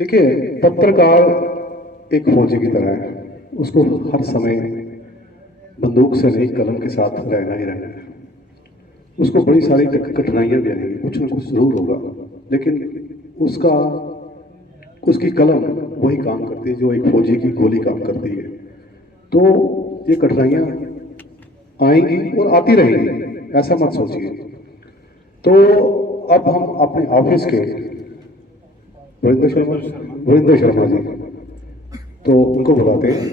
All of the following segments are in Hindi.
देखिए, पत्रकार एक फौजी की तरह है। उसको हर समय बंदूक से नहीं, कलम के साथ रहना ही रहना है। उसको बड़ी सारी कठिनाइयां भी आएंगी, कुछ ना कुछ जरूर होगा, लेकिन उसकी कलम वही काम करती है जो एक फौजी की गोली काम करती है। तो ये कठिनाइयां आएंगी और आती रहेंगी, ऐसा मत सोचिए। तो अब हम अपने ऑफिस के वीरेंद्र शर्मा जी, तो उनको बुलाते हैं।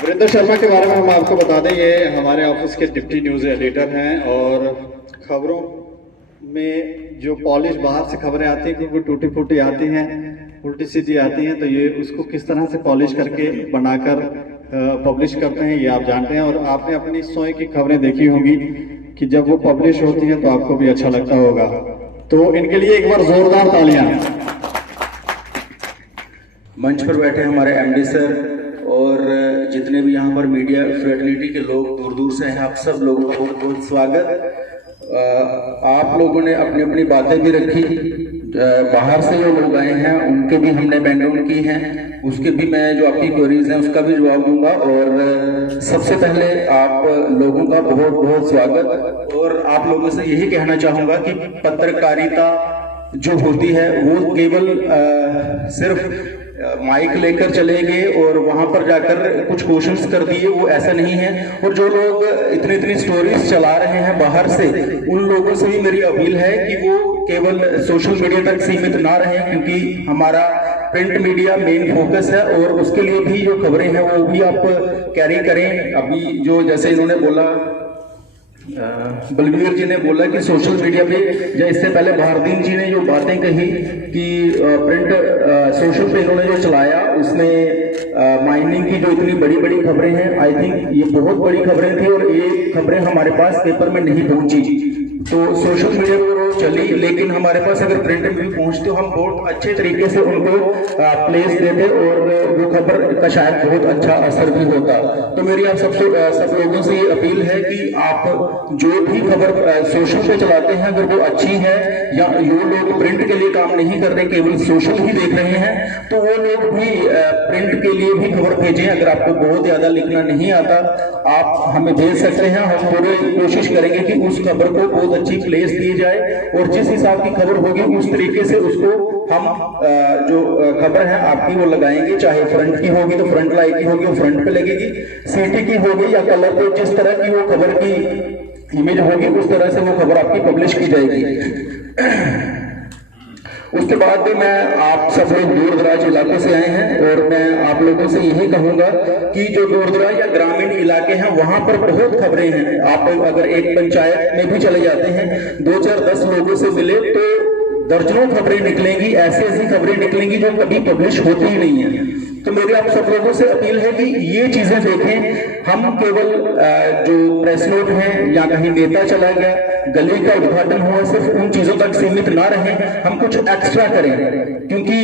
वीरेंद्र शर्मा के बारे में हम आपको बता दें, ये हमारे ऑफिस के डिप्टी न्यूज़ एडिटर हैं और खबरों में जो पॉलिश बाहर से खबरें आती हैं क्योंकि टूटी फूटी आती हैं, उल्टी सीधी आती हैं, तो ये उसको किस तरह से पॉलिश करके बनाकर पब्लिश करते हैं ये आप जानते हैं। और आपने अपनी स्वयं की खबरें देखी होंगी कि जब वो पब्लिश होती हैं तो आपको भी अच्छा लगता होगा। तो इनके लिए एक बार जोरदार तालियां। मंच पर बैठे हमारे एमडी सर और जितने भी यहाँ पर मीडिया फ्रेटर्निटी के लोग दूर दूर से हैं, आप सब लोगों का बहुत बहुत स्वागत। आप लोगों ने अपनी अपनी बातें भी रखी, बाहर से जो लोग आए हैं उनके भी हमने बैंड डाउन की हैं, उसके भी मैं जो आपकी क्वेरीज हैं उसका भी जवाब दूंगा। और सबसे पहले आप लोगों का बहुत बहुत स्वागत। और आप लोगों से यही कहना चाहूँगा कि पत्रकारिता जो होती है वो केवल सिर्फ माइक लेकर चले गए और वहां पर जाकर कुछ क्वेश्चंस कर दिए, वो ऐसा नहीं है। और जो लोग इतनी इतनी स्टोरीज चला रहे हैं बाहर से, उन लोगों से भी मेरी अपील है कि वो केवल सोशल मीडिया तक सीमित ना रहें, क्योंकि हमारा प्रिंट मीडिया मेन फोकस है और उसके लिए भी जो खबरें हैं वो भी आप कैरी करें। अभी जो जैसे इन्होंने बोला, बलबीर जी ने बोला कि सोशल मीडिया पे, या इससे पहले भारदीन जी ने जो बातें कही कि प्रिंट सोशल पे इन्होंने जो चलाया उसमें माइनिंग की जो इतनी बड़ी बड़ी खबरें हैं, आई थिंक ये बहुत बड़ी खबरें थी और ये खबरें हमारे पास पेपर में नहीं पहुंची। तो सोशल मीडिया पर वो चली, लेकिन हमारे पास अगर प्रिंट में भी पहुंचते तो हम बहुत अच्छे तरीके से उनको प्लेस देते और वो खबर का शायद बहुत अच्छा असर भी होता। तो मेरी आप सब लोगों से ये अपील है कि आप जो भी खबर सोशल पे चलाते हैं, अगर वो अच्छी है या जो लोग प्रिंट के लिए काम नहीं कर रहे, केवल सोशल ही देख रहे हैं, तो वो लोग भी प्रिंट के लिए भी खबर भेजें। अगर आपको बहुत ज्यादा लिखना नहीं आता, आप हमें भेज सकते हैं, हम पूरी कोशिश करेंगे कि उस खबर को बहुत अच्छी प्लेस दी जाए और जिस हिसाब की खबर होगी उस तरीके से उसको हम जो खबर है आपकी वो लगाएंगे। चाहे फ्रंट की होगी तो फ्रंट लाइट की होगी वो फ्रंट पे लगेगी, सिटी की होगी या कलर पे, जिस तरह की वो खबर की इमेज होगी उस तरह से वो खबर आपकी पब्लिश की जाएगी। उसके बाद भी मैं, आप सब लोग दूर दराज इलाकों से आए हैं और मैं आप लोगों से यही कहूंगा कि जो दूर दराज या ग्रामीण इलाके हैं वहां पर बहुत खबरें हैं। आप अगर एक पंचायत में भी चले जाते हैं, 2-4-10 लोगों से मिले तो दर्जनों खबरें निकलेंगी, ऐसी ऐसी खबरें निकलेंगी जो कभी पब्लिश होती ही नहीं है। तो मेरी आप सब लोगों से अपील है कि ये चीजें देखें। हम केवल जो प्रेस नोट है या कहीं नेता चला गया, गली का उद्घाटन हुआ, सिर्फ उन चीजों तक सीमित ना रहें, हम कुछ एक्स्ट्रा करें। क्योंकि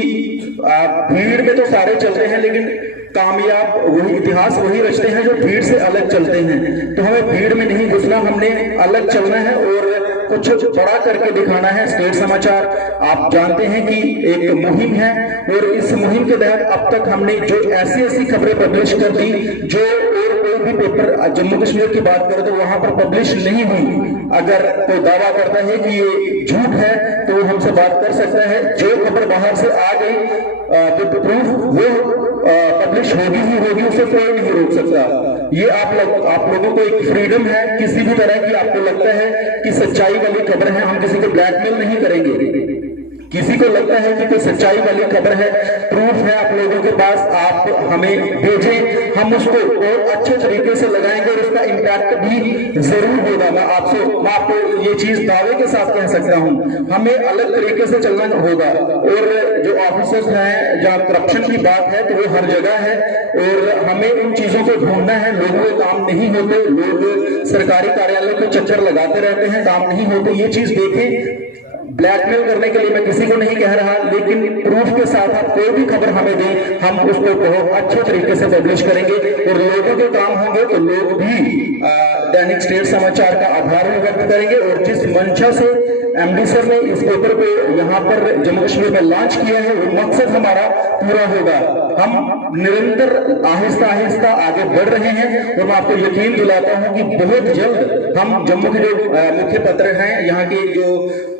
भीड़ में तो सारे चलते हैं, लेकिन कामयाब वही, इतिहास वही रचते हैं जो भीड़ से अलग चलते हैं। तो हमें भीड़ में नहीं घुसना, हमने अलग चलना है और कुछ बड़ा करके दिखाना है। स्टेट समाचार आप जानते हैं कि एक मुहिम है और इस मुहिम के तहत अब तक हमने जो ऐसी ऐसी खबरें पब्लिश कर दी जो और कोई भी पेपर, जम्मू कश्मीर की बात करें तो वहां पर पब्लिश नहीं हुई। अगर कोई दावा करता है कि ये झूठ है तो वो हमसे बात कर सकता है। जो खबर बाहर से आ गई तो प्रूफ वो पब्लिश होगी ही होगी, उसे कोई नहीं रोक सकता। ये आप लोगों को एक फ्रीडम है। किसी भी तरह की आपको लगता है कि सच्चाई वाली खबर है, हम किसी को ब्लैकमेल नहीं करेंगे। किसी को लगता है कि कोई सच्चाई वाली खबर है, प्रूफ है आप लोगों के पास, आप हमें भेजें, हम उसको और अच्छे तरीके से लगाएंगे और उसका इम्पैक्ट भी जरूर होगा। मैं आपको ये चीज दावे के साथ कह सकता हूं, हमें अलग तरीके से चलना होगा। और जो ऑफिसर्स हैं, जहाँ करप्शन की बात है तो वो हर जगह है और हमें उन चीजों को ढूंढना है। लोगों के काम नहीं होते, लोग सरकारी कार्यालयों के चक्कर लगाते रहते हैं, काम नहीं होते। ये चीज देखें, ब्लैकमेल करने के लिए मैं किसी को नहीं कह रहा, लेकिन प्रूफ के साथ आप कोई भी खबर हमें दें, हम उसको बहुत अच्छे तरीके से पब्लिश करेंगे और लोगों के काम होंगे तो लोग भी दैनिक स्टेट समाचार का आभार व्यक्त करेंगे। और जिस मंशा से एमडी सर ने इस पेपर पे यहाँ पर जम्मू कश्मीर में लॉन्च किया है, वो मकसद हमारा पूरा होगा। हम निरंतर आहिस्ता आहिस्ता आगे बढ़ रहे हैं और मैं आपको यकीन दिलाता हूं कि बहुत जल्द हम जम्मू के जो मुख्य पत्र हैं, यहाँ की जो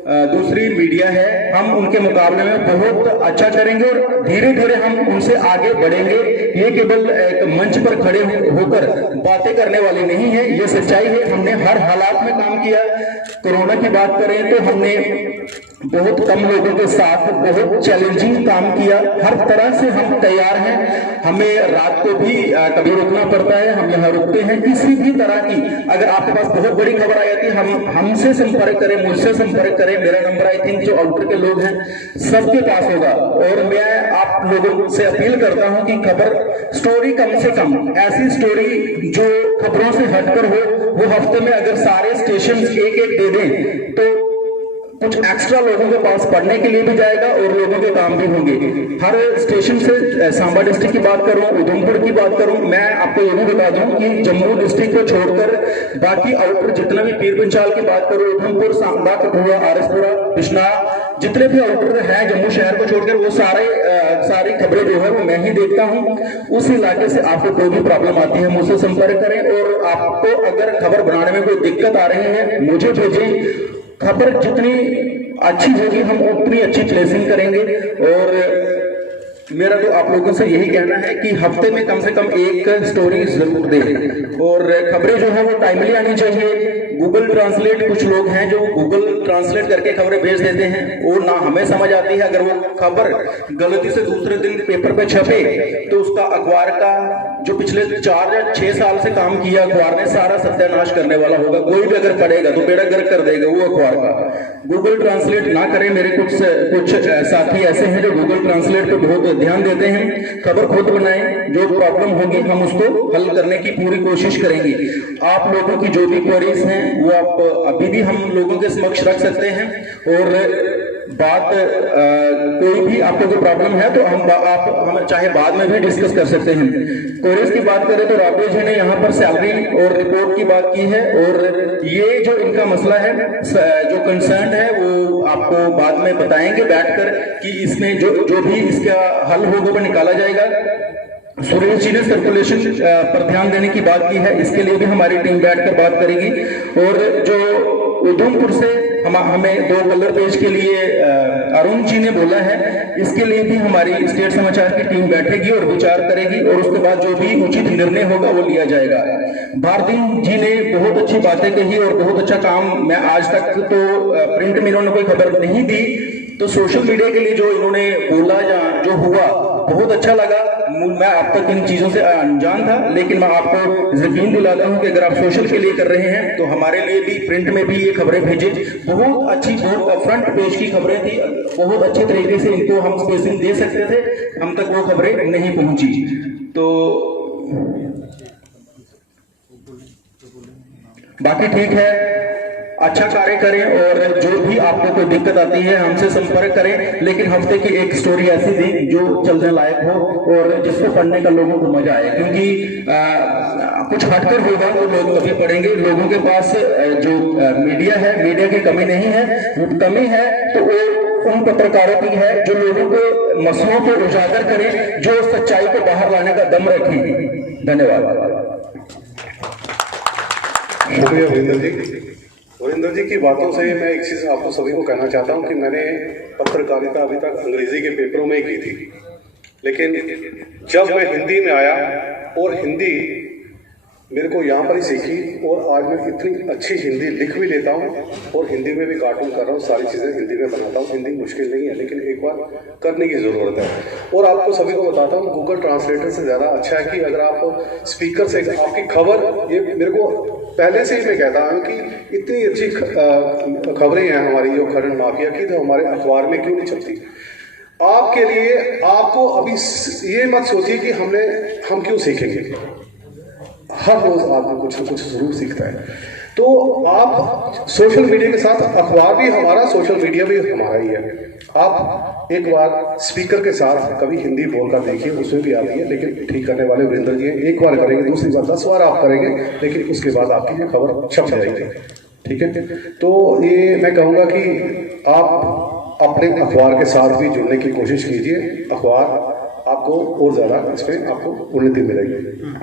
दूसरी मीडिया है, हम उनके मुकाबले में बहुत अच्छा करेंगे और धीरे धीरे हम उनसे आगे बढ़ेंगे। ये केवल एक मंच पर खड़े होकर बातें करने वाली नहीं है, ये सच्चाई है। हमने हर हालात में काम किया। कोरोना की बात करें तो हमने बहुत कम लोगों के साथ बहुत चैलेंजिंग काम किया। हर तरह से हम तैयार हैं। हमें रात को भी कभी रुकना पड़ता है, हम यहाँ रुकते हैं। किसी भी तरह की अगर आपके पास बहुत बड़ी खबर आ जाती है, हमसे संपर्क करें, मुझसे संपर्क करें। मेरा नंबर आई थिंक जो आउटर के लोग हैं सबके पास होगा। और मैं आप लोगों से अपील करता हूं कि खबर स्टोरी कम से कम ऐसी स्टोरी जो खबरों से हटकर हो, वो हफ्ते में अगर सारे स्टेशन एक एक दे दें तो कुछ एक्स्ट्रा लोगों के पास पढ़ने के लिए भी जाएगा और लोगों के काम भी होंगे। हर स्टेशन से सांबा डिस्ट्रिक्ट की बात करूं, उधमपुर की बात करूं, मैं आपको ये भी बता दूं कि जम्मू डिस्ट्रिक्ट को छोड़कर बाकी आउटर जितना भी पीर पंचाल की बात करूं, उधमपुर, सांबा, कठुआ, आरएसपुरा, कृष्णा, जितने भी आउटर हैं जम्मू शहर को छोड़कर, वो सारी खबरें जो है वो मैं ही देखता हूं। उस इलाके से आपको कोई भी प्रॉब्लम आती है मुझसे संपर्क करें। और आपको अगर खबर बनाने में कोई दिक्कत आ रही है मुझे भेजें। खबर जितनी अच्छी होगी हम उतनी अच्छी प्लेसिंग करेंगे। और मेरा तो आप लोगों से यही कहना है कि हफ्ते में कम से कम एक स्टोरी जरूर दें और खबरें जो है वो टाइमली आनी चाहिए। गूगल ट्रांसलेट, कुछ लोग हैं जो गूगल ट्रांसलेट करके खबरें भेज देते हैं, वो ना हमें समझ आती है। अगर वो खबर गलती से दूसरे दिन पेपर पे छपे तो उसका अखबार का जो पिछले 4 या 6 साल से काम किया अखबार ने सारा सत्यानाश करने वाला होगा। कोई भी अगर पढ़ेगा तो बेड़ा गर्क कर देगा वो अखबार का। गूगल ट्रांसलेट ना करें। मेरे कुछ साथी ऐसे हैं जो गूगल ट्रांसलेट पे बहुत ध्यान देते हैं। खबर खुद बनाएं, जो प्रॉब्लम होगी हम उसको हल करने की पूरी कोशिश करेंगे। आप लोगों की जो भी क्वेरीज हैं वो आप अभी भी हम लोगों के समक्ष रख सकते हैं। और बात कोई भी आपको कोई प्रॉब्लम है तो हम चाहे बाद में भी डिस्कस कर सकते हैं। क्वेरीज की बात करें तो राबड़े जी ने यहाँ पर सैलरी और रिपोर्ट की बात की है और ये जो इनका मसला है जो कंसर्न है वो आपको बाद में बताएंगे बैठकर कि इसमें जो भी इसका हल होगा वो निकाला जाएगा। सुरेश जी ने सर्कुलेशन पर ध्यान देने की बात की है, इसके लिए भी हमारी टीम बैठकर बात करेगी। और जो उधमपुर से हमें 2 कलर पेज के लिए अरुण जी ने बोला है, इसके लिए भी हमारी स्टेट समाचार की टीम बैठेगी और विचार करेगी और उसके बाद जो भी उचित निर्णय होगा वो लिया जाएगा। भारती जी ने बहुत अच्छी बातें कही और बहुत अच्छा काम। मैं आज तक तो प्रिंट में इन्होंने कोई खबर नहीं दी, तो सोशल मीडिया के लिए जो इन्होंने बोला या जो हुआ बहुत अच्छा लगा। मैं अब तक इन चीजों से अनजान था, लेकिन मैं आपको यकीन दिलाता हूं कि अगर आप सोशल के लिए कर रहे हैं तो हमारे लिए भी प्रिंट में भी ये खबरें भेजें। बहुत अच्छी फ्रंट पेज की खबरें थी, बहुत अच्छे तरीके से इनको हम स्पेसिंग दे सकते थे, हम तक वो खबरें नहीं पहुंची। तो बाकी ठीक है, अच्छा कार्य करें और जो भी आपको कोई दिक्कत आती है हमसे संपर्क करें। लेकिन हफ्ते की एक स्टोरी ऐसी दें जो चलने लायक हो और जिसको पढ़ने का लोगों को मजा आए, क्योंकि कुछ हटकर होगा तो लोग कभी पढ़ेंगे। लोगों के पास जो मीडिया है, मीडिया की कमी नहीं है, कमी है तो वो उन पत्रकारों की है जो लोगों को मसलों को उजागर करें, जो सच्चाई को बाहर लाने का दम रखें। धन्यवाद। शुक्रिया वरिंदर जी की बातों से मैं एक चीज़ आपको सभी को कहना चाहता हूं कि मैंने पत्रकारिता अभी तक अंग्रेजी के पेपरों में ही की थी, लेकिन जब मैं हिंदी में आया और हिंदी मेरे को यहाँ पर ही सीखी और आज मैं इतनी अच्छी हिंदी लिख भी लेता हूँ और हिंदी में भी कार्टून कर रहा हूँ, सारी चीज़ें हिंदी में बनाता हूँ। हिंदी मुश्किल नहीं है, लेकिन एक बार करने की ज़रूरत है। और आपको सभी को बताता हूँ गूगल ट्रांसलेटर से ज़्यादा अच्छा है कि अगर आप स्पीकर से आपकी खबर, ये मेरे को पहले से ही मैं कहता हूँ कि इतनी अच्छी खबरें हैं हमारी जो खनन माफिया की, तो हमारे अखबार में क्यों नहीं चलती। आपके लिए आपको अभी ये मत सोचिए कि हम क्यों सीखेंगे। हर रोज आदमी कुछ न कुछ जरूर सीखता है। तो आप सोशल मीडिया के साथ, अखबार भी हमारा, सोशल मीडिया भी हमारा ही है। आप एक बार स्पीकर के साथ कभी हिंदी बोलकर देखिए, उसमें भी आती है, लेकिन ठीक करने वाले वरिंदर जी हैं। एक बार करेंगे, दूसरी बार 10 बार आप करेंगे, लेकिन उसके बाद आपकी ये खबर छप जाएगी। ठीक है, तो ये मैं कहूँगा कि आप अपने अखबार के साथ भी जुड़ने की कोशिश कीजिए। अखबार आपको और ज़्यादा इसमें आपको उन्नति मिलेगी।